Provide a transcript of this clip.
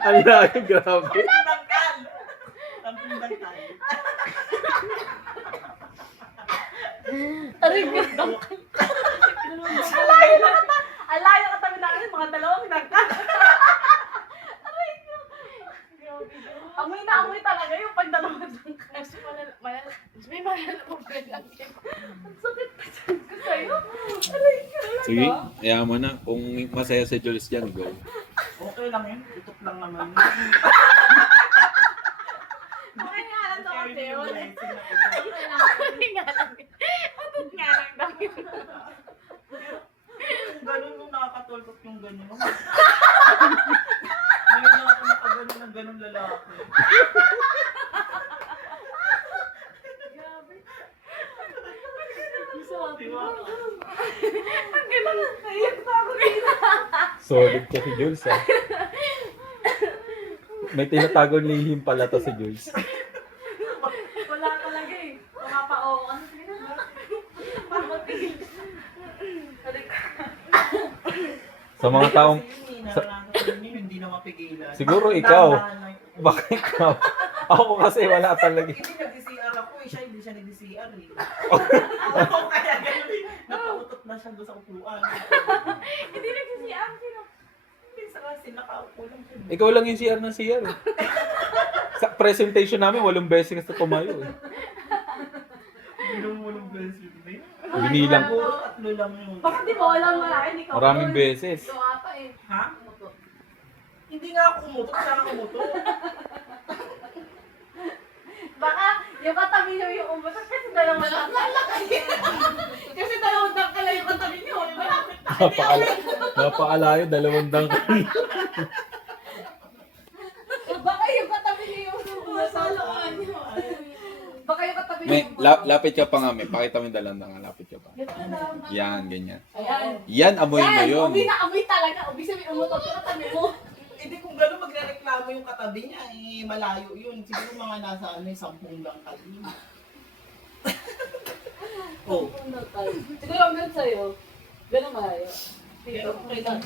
Ang layo, grabe. Dangkal. Tamping dangkal. Aray ko. Alayo na kata. Alayo katabi na kami, mga dalawang dangkal. Aray ko. Amoy na amoy talaga yung pag dalawang dangkal. May malalapag lang. Ang sakit pa dyan ko sa'yo. Aray ko. Sige, ayaw mo na. Kung masaya si Jules dyan, go. Okay lang yun. Tutok lang naman. Okay nga lang daw kasi yun. Blessing na ito. Okay nga lang. Atot nga lang daw yun. Kung ganun nung nakakatulpot yung ganun. Ngayon lang ako nakaganon ng ganun lalaki. Grabe. Diba? Ang gano'n. Naiyak pa ako dito. Solid ka si Jules, ah. May tinatagong lihim pala to si Jules. Wala talaga eh. Pumapao. Ano sila? Parang matigil. Aray ko. Sa mga taong... Kasi yun, naranasan yun, hindi na mapigilan. Siguro ikaw. Dahan-dahan lang yun. Baka ikaw. Ako kasi wala talaga. Hindi nag-CR ako eh. Siya hindi siya nag-CR eh. Ako kaya ganun eh. Napautot na siya doon sa upuan. Hindi nagsisiyang sino. Minsan kasi nakaupo lang siya. Ikaw lang yung CR ng CR, eh. Sa presentation namin, 8 beses ka tumayo, eh. Binumulong blessing na yun. Binilang ko. Puro tatlo lang yun. Baka di mo alam marami. Ikaw Maraming yun. beses. Ikaw ata eh. Ha? Umuto. Hindi nga ako umutot. Siya nga umutot. Baka yung katabi niyo yung umutot kasi dalawang lalaki. Kasi dalawang dangkala yung katabi niyo. Malapit tayo. Napakalayo, 2 dangkal. Baka yung katabi niyo yung masalaan niyo. Baka yung katabi niyo May, yung lapit ka pa nga, may. Pakita mo yung 2 dangkal, lapit ka pa. Yan, ganyan. Ayan. Yan, amoy mo yun. Ubi na amoy talaga. Ubi sabi umutot yung katabi mo. Hindi kung gano'n magreklamo yung katabi niya, eh malayo yun. Siguro mga nasa 10 lang kali. Oh. Siguro hanggang sa'yo. Ganun malayo. Pero okay lang.